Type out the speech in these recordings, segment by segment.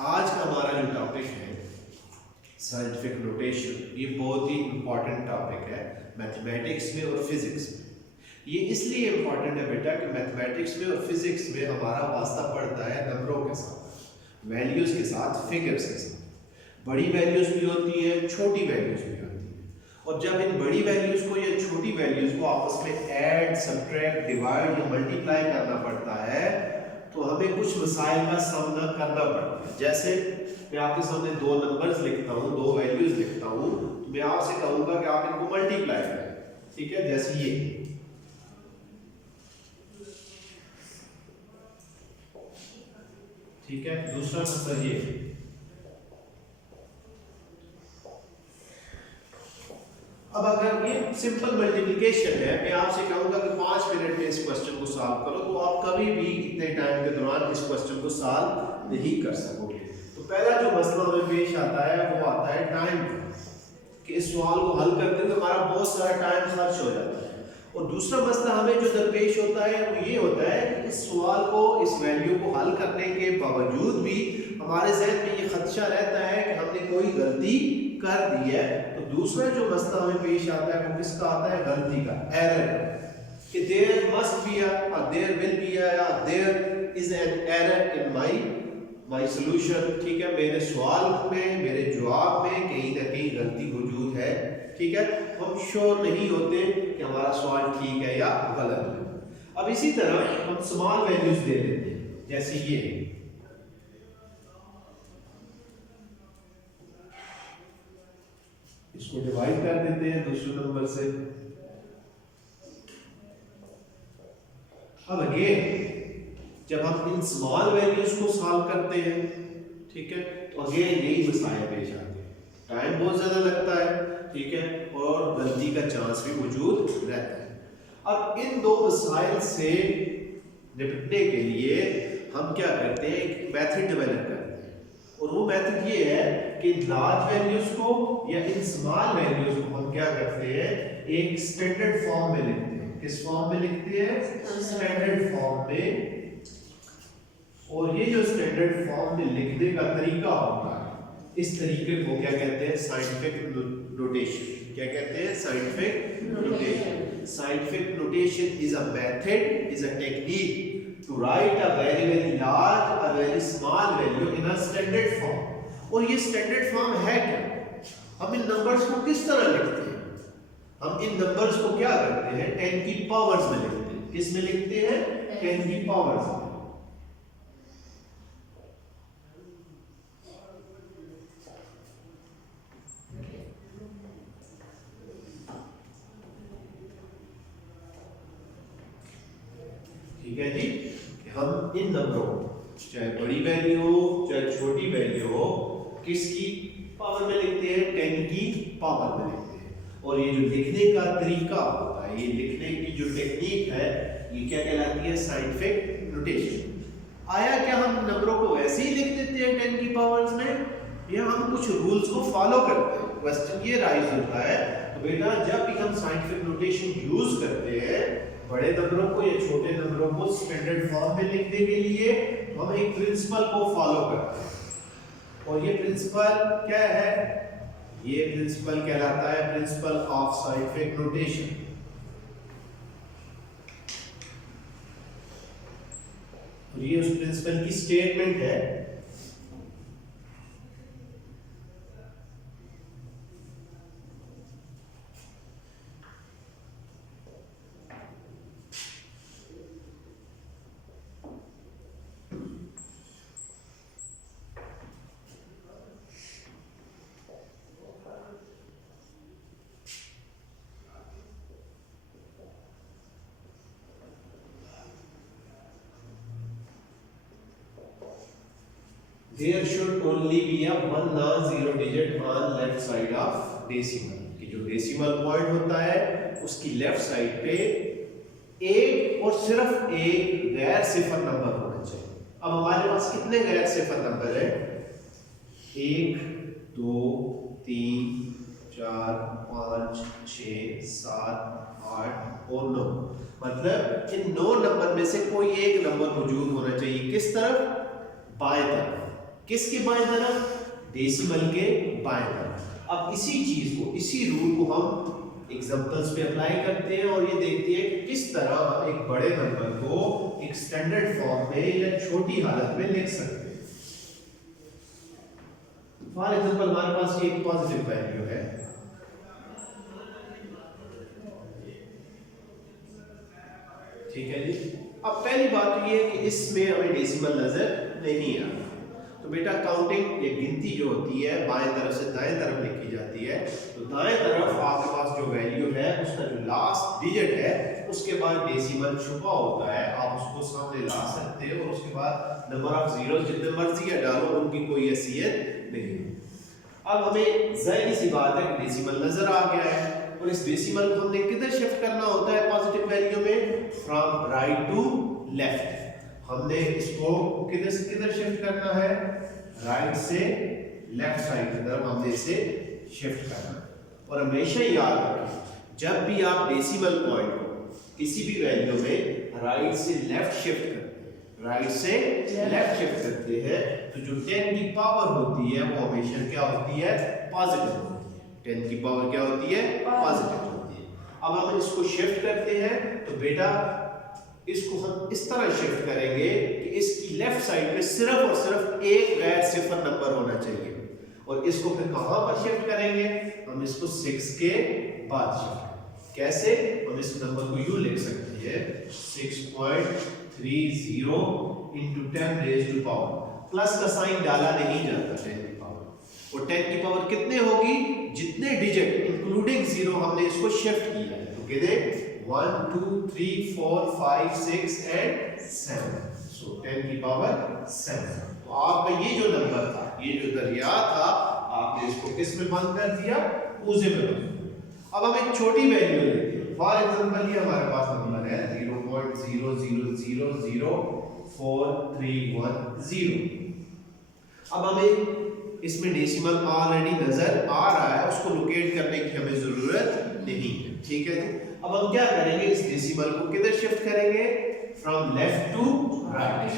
आज का हमारा जो टॉपिक है साइंटिफिक नोटेशन, ये बहुत ही इम्पॉर्टेंट टॉपिक है मैथमेटिक्स में और फिजिक्स में। ये इसलिए इम्पॉर्टेंट है बेटा कि मैथमेटिक्स में और फिजिक्स में हमारा वास्ता पड़ता है नंबरों के साथ, वैल्यूज़ के साथ, फिगर्स के साथ। बड़ी वैल्यूज़ भी होती है, छोटी वैल्यूज़ भी होती है। और जब इन बड़ी वैल्यूज़ को या छोटी वैल्यूज़ को आपस में ऐड, सब्ट्रैक्ट, डिवाइड या मल्टीप्लाई करना पड़ता है तो हमें कुछ मसाइल का सामना करना पड़ता है। जैसे मैं आपके सामने दो नंबर्स लिखता हूँ, दो वैल्यूज लिखता हूँ, तो मैं आपसे कहूँगा कि आप इनको मल्टीप्लाई करें, ठीक है। जैसे ये ठीक है, दूसरा नंबर ये। अब अगर ये सिंपल मल्टीप्लिकेशन है, मैं आपसे कहूंगा कि 5 मिनट में इस क्वेश्चन को सॉल्व करो, तो आप कभी भी इतने टाइम के दौरान इस क्वेश्चन को सॉल्व नहीं कर सकोगे। तो पहला जो मसला हमें पेश आता है वो आता है टाइम कि इस सवाल को हल करते हुए हमारा बहुत सारा टाइम खर्च हो जाता है। और दूसरा मसला हमें जो दरपेश होता है वो ये होता है कि इस सवाल को, इस वैल्यू को हल करने के बावजूद भी हमारे ज़हन में ये खदशा रहता है कि हमने कोई गलती कर दी है। तो दूसरा जो मसला हमें पेश आता है वो किसका आता है? गलती का, एरर। कि there must be there will be there is an error in my solution, ठीक है। मेरे सवाल में, मेरे जवाब में कहीं ना कहीं गलती मौजूद है, ठीक है। हम श्योर नहीं होते कि हमारा सवाल ठीक है या गलत है। अब इसी तरह हम स्मॉल वैल्यूज दे देते हैं, जैसे ये इसको डिवाइड कर देते हैं दूसरे नंबर से। अब अगेन जब हम इन स्मॉल वैल्यूज को सॉल्व करते हैं, ठीक है, तो अगेन यही मसाइल पेश आते हैं। टाइम बहुत ज्यादा लगता है, ठीक है, और गलती का चांस भी मौजूद रहता है। अब इन दो मसाइल से निपटने के लिए हम क्या करते हैं? एक मेथड डेवलप करते हैं, और वो मेथड ये है कि लार्ज वैल्यूज को या इन स्मॉल वैल्यूज को हम क्या करते हैं? एक स्टैंडर्ड फॉर्म में लिखते हैं। किस फॉर्म में लिखते हैं? स्टैंडर्ड फॉर्म में। और ये जो स्टैंडर्ड फॉर्म में लिखने का तरीका होता है, इस तरीके को क्या कहते हैं? Scientific notation. क्या कहते हैं? Scientific notation. Scientific notation is a method, is a technique to write a very large और very small value in a standard form. और ये स्टैंडर्ड फॉर्म है क्या? हम इन नंबर्स को किस तरह लिखते हैं? हम इन नंबर्स को क्या करते हैं? 10 की पावर्स में लिखते हैं। किस में लिखते हैं? 10 की पावर्स में। ठीक है जी, हम इन नंबरों को, चाहे बड़ी वैल्यू हो चाहे छोटी वैल्यू हो, किसकी पावर में लिखते हैं? 10 की पावर में लिखते हैं। और ये जो लिखने का तरीका होता है, ये लिखने की जो टेक्निक है, ये क्या कहलाती है? Scientific notation. आया क्या हम नंबरों को वैसे ही लिख देते हैं 10 की पावर्स में, या हम कुछ रूल्स को फॉलो करते हैं? क्वेश्चन ये राइज होता है। तो बेटा जब भी हम साइंटिफिक नोटेशन यूज करते हैं बड़े नंबरों को या छोटे नंबरों को स्टैंडर्ड फॉर्म में लिखने के लिए, तो हम एक प्रिंसिपल को फॉलो करते हैं। और ये प्रिंसिपल क्या है? ये प्रिंसिपल कहलाता है प्रिंसिपल ऑफ साइंटिफिक नोटेशन। और ये उस प्रिंसिपल की स्टेटमेंट है। There should only be a one non-zero digit on left side of decimal। कि जो डेसिमल पॉइंट होता है उसकी लेफ्ट साइड पे एक और सिर्फ एक गैर सिफर नंबर होना चाहिए। अब हमारे पास कितने गैर सिफर नंबर है? 1 2 3 4 5 6 7 8 और 9। मतलब इन 9 नंबर में से कोई एक नंबर मौजूद होना चाहिए। किस तरफ? बाएं तरफ। किसके बाएं तरफ? डेसिमल के बाएं तरफ। अब इसी चीज को, इसी रूल को हम एग्जांपल्स पे अप्लाई करते हैं और ये देखते हैं कि किस तरह हम एक बड़े नंबर को एक स्टैंडर्ड फॉर्म में या छोटी हालत में लिख सकते हैं। फॉर एग्जांपल हमारे पास ये एक पॉजिटिव वैल्यू है, ठीक है जी। अब पहली बात तो ये है कि इसमें हमें डेसिमल नजर नहीं आ रहा, तो बेटा काउंटिंग या गिनती जो होती है बाएं तरफ से दाएं तरफ लिखी जाती है। तो दाएं तरफ आपके पास जो वैल्यू है उसका जो लास्ट डिजिट है उसके बाद डेसिमल छुपा होता है, आप उसको सामने ला सकते हो और उसके बाद नंबर ऑफ जीरोस जितने मर्जी है डालो, उनकी कोई हैसियत नहीं। अब हमें जाहिर सी बात है कि डेसिमल नजर आ गया है और इस डेसिमल को हमने किधर शिफ्ट करना होता है पॉजिटिव वैल्यू में? From right to left. हमने इसको किधर से किधर शिफ्ट करना है? राइट से लेफ्ट साइड की तरफ हमने इसे शिफ्ट करना है। और हमेशा याद रखें जब भी आप डेसिमल पॉइंट को किसी भी वैल्यू में राइट से लेफ्ट शिफ्ट करते हैं, राइट से लेफ्ट शिफ्ट करते हैं, तो जो 10 की पावर होती है वो हमेशा क्या होती है? पॉजिटिव होती है। 10 की पावर क्या होती है? पॉजिटिव होती है। अब हम इसको शिफ्ट करते हैं तो बेटा इसको हम इस तरह शिफ्ट करेंगे कि इसकी लेफ्ट साइड पे सिर्फ और सिर्फ एक गैर सिफर नंबर होना चाहिए। और इसको फिर कहां पर शिफ्ट करेंगे? हम इसको 6 के बाद शिफ्ट। कैसे? हम इस नंबर को यूं लिख सकते हैं 6.30 into 10 raised to power, plus का साइन डाला नहीं जाता 10 की पावर। और 10 की पावर कितने होगी? जितने डिजिट इंक्लूडिंग जीरो हमने इसको शिफ्ट किया है, तो कितने? 1 2 3 4 5 6 and 7, सो 10 की पावर 7। तो आपका ये जो नंबर था, ये जो दरिया था, आपने इसको किस में बंद कर दिया? पूजे में बंद। अब हम एक छोटी वैल्यू लेते हैं। फॉर एग्जांपल ये हमारे पास नंबर है 0.000431 अब हमें इसमें डेसिमल ऑलरेडी नजर आ रहा है, उसको लोकेट करने की हमें जरूरत नहीं है, ठीक है। अब हम क्या करेंगे? इस डेसिमल को किधर शिफ्ट करेंगे? From left to right.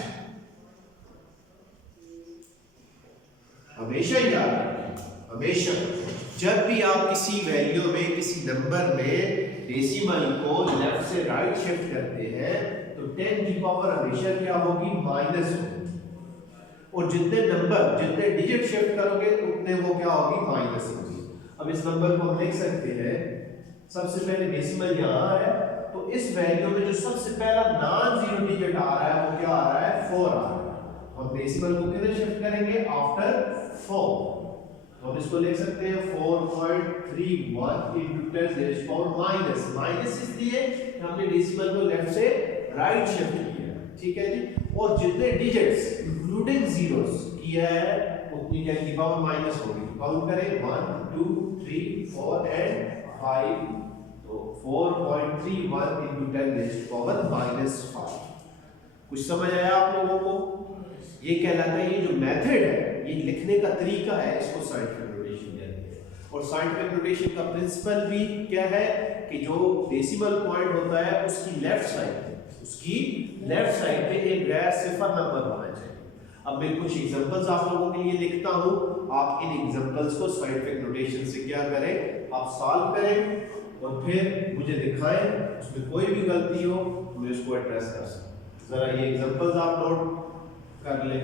हमेशा याद रखें, हमेशा जब भी आप किसी वैल्यू में, किसी नंबर में डेसिमल को लेफ्ट से राइट शिफ्ट करते हैं तो 10 की पावर हमेशा क्या होगी? माइनस होगी। और जितने नंबर, जितने डिजिट शिफ्ट करोगे उतने वो क्या होगी? माइनस होगी। अब इस नंबर को हम लिख सकते हैं, सबसे पहले डेसिमल यहां है, तो इस वैल्यू में जो सबसे पहला नॉन जीरो डिजिट आ रहा है वो क्या आ रहा है? 4 आ रहा है। हम डेसिमल को किधर शिफ्ट करेंगे? आफ्टर 4। तो हम इसको लिख सकते हैं 4.31 into 10 raised to power minus. Minus इसलिए हमने डेसिमल को लेफ्ट से राइट शिफ्ट किया, ठीक है जी। और जितने डिजिट्स इंक्लूडिंग जीरोस किया है उतनी 10 की पावर माइनस होगी। काउंट करें 1 2 3 4 and 5, तो 4.31 into 10 raised to power -5। कुछ समझ आया आप लोगों को? ये कहलाता है, ये जो मेथड है, ये लिखने का तरीका है, इसको साइंटिफिक नोटेशन कहते हैं। और साइंटिफिक नोटेशन का प्रिंसिपल भी क्या है कि जो डेसिमल पॉइंट होता है उसकी लेफ्ट साइड पे एक गैर सिफर नंबर होना चाहिए। अब मैं कुछ एग्जांपल्स आप लोगों के लिए लिखता हूं, आप इन एग्जांपल्स को साइंटिफिक नोटेशन से क्या करें? आप सॉल्व करें और फिर मुझे दिखाएं, उसमें कोई भी गलती हो मैं उसको एड्रेस कर सकूं। जरा ये एग्जांपल्स आप नोट कर लें।